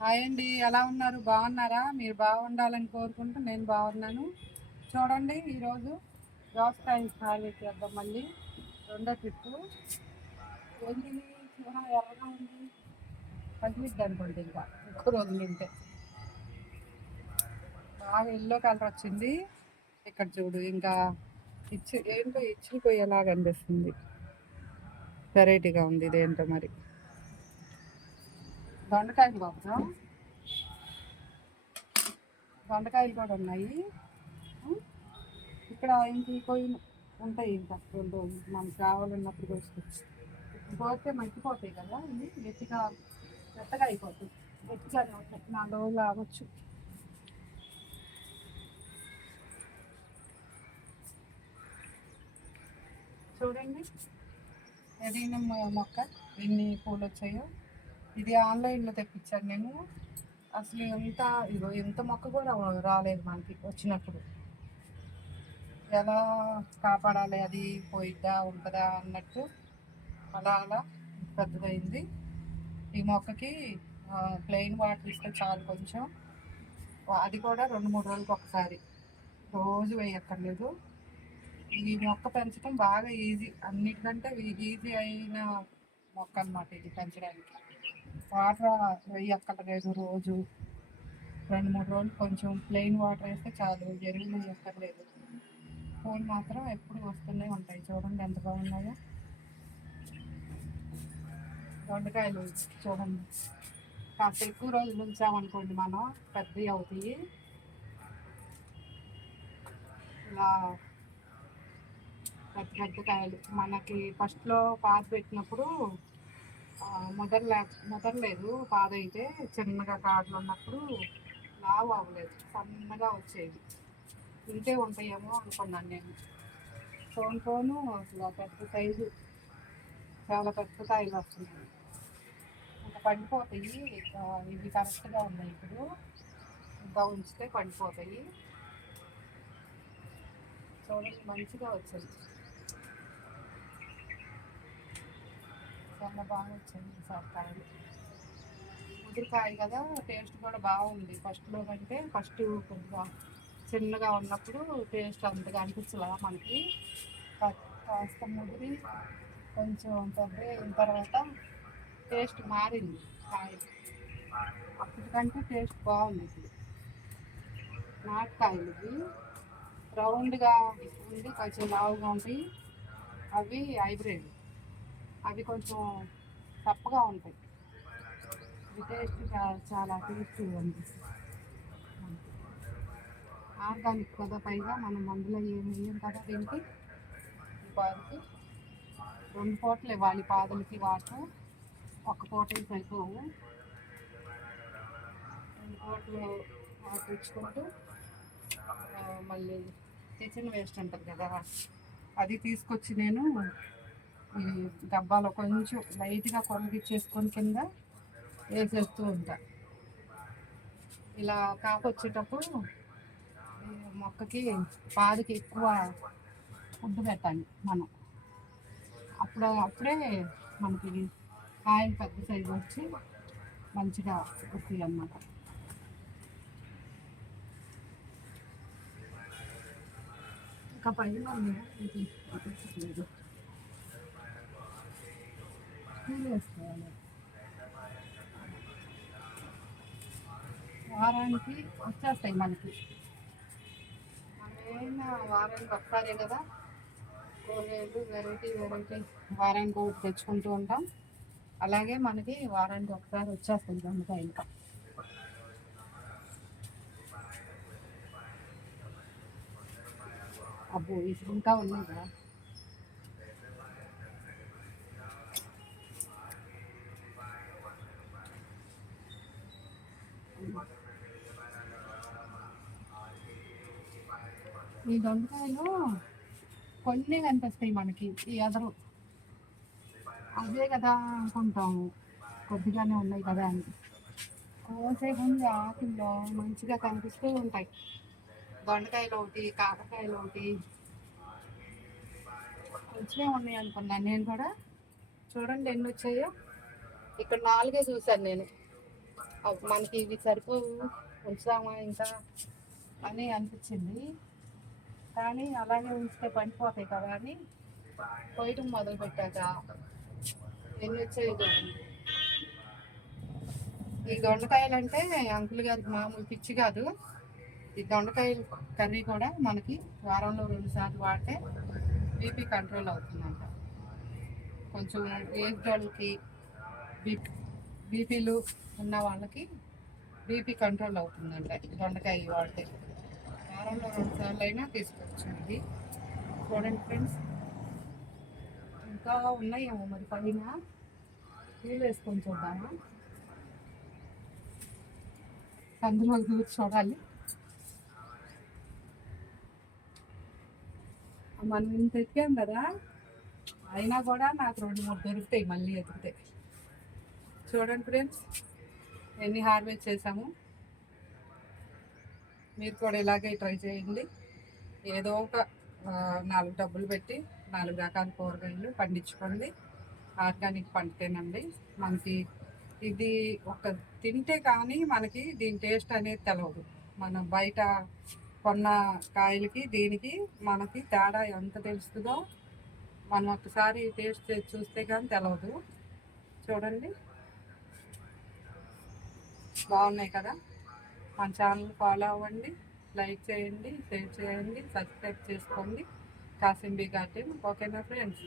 Hi అండి, ఎలా ఉన్నారు? బాగున్నారా? మీరు బాగుండాలని కోరుకుంటూ నేను బాగున్నాను. చూడండి, ఈరోజు దోసకాయ ఖాళీ చేద్దాం. మళ్ళీ రెండో ట్రిప్పు. ఏంటి చూడ ఎర్రగా ఉంది, పసిమిద్ది అనుకోండి. ఇంకా ఎక్కువ రోజులు ఉంటే బాగా ఎల్లో కలర్ వచ్చింది. ఇక్కడ చూడు, ఇంకా ఏంటో ఇచ్చిపోయేలాగా అనిపిస్తుంది. వెరైటీగా ఉంది ఇదేంటో మరి. దొండకాయలు కోసం దొండకాయలు కూడా ఉన్నాయి. ఇక్కడ ఇంక పోయిన ఉంటాయి. ఇంకా 2 రోజులు మనకు కావాలన్నప్పుడు కోసుకోవచ్చు. పోతే మగ్గిపోతాయి కదా, ఇవి గట్టిగా మెత్తగా అయిపోతాయి. గట్టిగానే ఉంటాయి, 4 రోజులు ఆగొచ్చు. చూడండి, ఎదిగిన మొక్క ఎన్ని పూలు వచ్చాయో. ఇది ఆన్లైన్లో తెప్పించాను నేను. అసలు ఇంత మొక్క కూడా రాలేదు మనకి వచ్చినప్పుడు. ఎలా కాపాడాలి, అది పోయిద్దా ఉంటుందా అన్నట్టు అలా అలా పెద్దదైంది. ఈ మొక్కకి ప్లెయిన్ వాటర్ ఇస్తే చాలు కొంచెం. అది కూడా 2-3 రోజులకు ఒకసారి, రోజు వేయక్కర్లేదు. ఈ మొక్క పెంచడం బాగా ఈజీ, అన్నిటికంటే ఈజీ అయిన మొక్క అన్నమాట ఇది పెంచడానికి. వాటర్ వేయక్కర్లేదు, రోజు 2-3 రోజులు కొంచెం ప్లెయిన్ వాటర్ వేస్తే చాలు, ఎరువులు వేయక్కర్లేదు. పూలు మాత్రం ఎప్పుడు వస్తూనే ఉంటాయి. చూడండి ఎంత బాగున్నాయో. దొండకాయలు చూడండి, కాస్త ఎక్కువ రోజులు ఉంచామనుకోండి మనం, పెద్దవి అవుతాయి. ఇలా పెద్ద పెద్ద కాయలు మనకి ఫస్ట్లో పాత పెట్టినప్పుడు ముదరలేదు. పాద అయితే చిన్నగా కాడలు ఉన్నప్పుడు లావు అవ్వలేదు, సన్నగా వచ్చేవి. ఇంతే ఉంటాయేమో అనుకున్నాను నేను. ఫోను అసలు పెద్ద సైజు, చాలా పెద్ద కాయలు వస్తున్నాయి. ఇంకా పండిపోతాయి. ఇవి కరెక్ట్గా ఉన్నాయి. ఇప్పుడు ఇంకా ఉంచితే పండిపోతాయి. చూడండి, మంచిగా వచ్చింది, చాలా బాగా వచ్చింది ఈసారి కాయలు. ముదిరికాయ కదా, టేస్ట్ కూడా బాగుంది. ఫస్ట్లో కంటే ఫస్ట్ కొద్దిగా చిన్నగా ఉన్నప్పుడు టేస్ట్ అంతగా అనిపించలే మనకి. కాస్త ముదిరి కొంచెం పెద్ద అయిన తర్వాత టేస్ట్ మారింది కాయ. అప్పటికంటే టేస్ట్ బాగుంది ఇప్పుడు. నాటుకాయలు ఇవి, రౌండ్గా ఉండి కొంచెం లావుగా ఉంటాయి. అవి హైబ్రిడ్, అవి కొంచెం తప్పగా ఉంటాయి. ఈ టేస్ట్ చాలా టేస్టీగా అనిపిస్తుంది. ఆర్గానిక్ కదా, పైగా మనం మందులో ఏమి వేయం కదా దీనికి. ఈ పాదుకి 2 పూటలు ఇవ్వాలి, పాదులకి వాటర్. ఒక పూట సరిపోవు, 2 పూటలు వాటర్ ఇచ్చుకుంటూ మళ్ళీ కిచెన్ వేస్ట్ ఉంటుంది కదా, అది తీసుకొచ్చి నేను ఈ డబ్బాలో కొంచెం లైట్గా కొనగిచ్చేసుకొని కింద వేసేస్తూ ఉంటా. ఇలా కాపు వచ్చేటప్పుడు మొక్కకి పాదుకి ఎక్కువ ఫుడ్ పెట్టాలి మనం. అప్పుడే మనకి కాయలు పెద్ద సైజు వచ్చి మంచిగా వస్తాయి అన్నమాట. ఇంకా పైన వేసుకోవాలి. వారానికి వచ్చేస్తాయి మనకి. మనమేమైనా వారానికి ఒకసారే కదా కూరగాయలు వెరైటీ వారానికి ఒకటి తెచ్చుకుంటూ ఉంటాం. అలాగే మనకి వారానికి ఒకసారి వచ్చేస్తుంది దొండకాయలు. అబ్బో, ఇది ఇంకా ఉన్నాయి కదా. ఈ దొండకాయలు కొన్ని కనిపిస్తాయి మనకి, ఈ ఎదరు అదే కదా అనుకుంటాము, కొద్దిగానే ఉన్నాయి కదా అని. కోసేపు ఉంది ఆకుల్లో మంచిగా కనిపిస్తూ ఉంటాయి. దొండకాయలు ఒకటి, కాకరకాయలు ఒకటి, కొంచెమే ఉన్నాయి అనుకున్నాను నేను కూడా. చూడండి ఎన్ని వచ్చాయో. ఇక్కడ 4 చూశాను నేను, మనకి ఇవి సరిపోవు, ఉంచుదామా ఇంకా అని అనిపించింది. కానీ అలాగే ఉంచితే పండిపోతాయి కదా అని పోయటం మొదలు పెట్టాక ఎన్ని వచ్చాయి చూడండి. ఈ దొండకాయలు అంటే అంకుల్ గారికి మామూలు పిచ్చి కాదు. ఈ దొండకాయలు కర్రీ కూడా మనకి వారంలో 2 సార్లు వాడితే బీపీ కంట్రోల్ అవుతుందంట. కొంచెం ఏజ్ వాళ్ళకి బీపీలు ఉన్న వాళ్ళకి బీపీ కంట్రోల్ అవుతుందంట దొండకాయ వాడితే. వారంలో 2 సార్లు అయినా తీసుకోవచ్చు. ఇది చూడండి ఫ్రెండ్స్, ఇంకా ఉన్నాయేమో మరి పైన నీళ్ళు వేసుకొని చూద్దామా. అందులో దూరి చూడాలి. మనం ఇంత ఎక్కాం కదా, అయినా కూడా నాకు 2-3 దొరుకుతాయి మళ్ళీ ఎతికితే. చూడండి ఫ్రెండ్స్, ఎన్ని హార్వెస్ట్ చేసాము. మీరు కూడా ఇలాగే ట్రై చేయండి. ఏదో ఒక 4 డబ్బులు పెట్టి 4 రకాల కూరగాయలు పండించుకోండి. ఆర్గానిక్ పంటేనండి. మనకి ఇది ఒక తింటే కానీ మనకి దీని టేస్ట్ అనేది తెలవదు. మనం బయట కొన్న కాయలకి దీనికి మనకి తేడా ఎంత తెలుస్తుందో మనం ఒకసారి టేస్ట్ చేసి చూస్తే కానీ తెలవదు. చూడండి, బాగున్నాయి కదా. మన ఛానల్ ఫాలో అవ్వండి, లైక్ చేయండి, షేర్ చేయండి, సబ్స్క్రైబ్ చేసుకోండి. కాసింబీ గార్డెన్. ఓకేనా ఫ్రెండ్స్?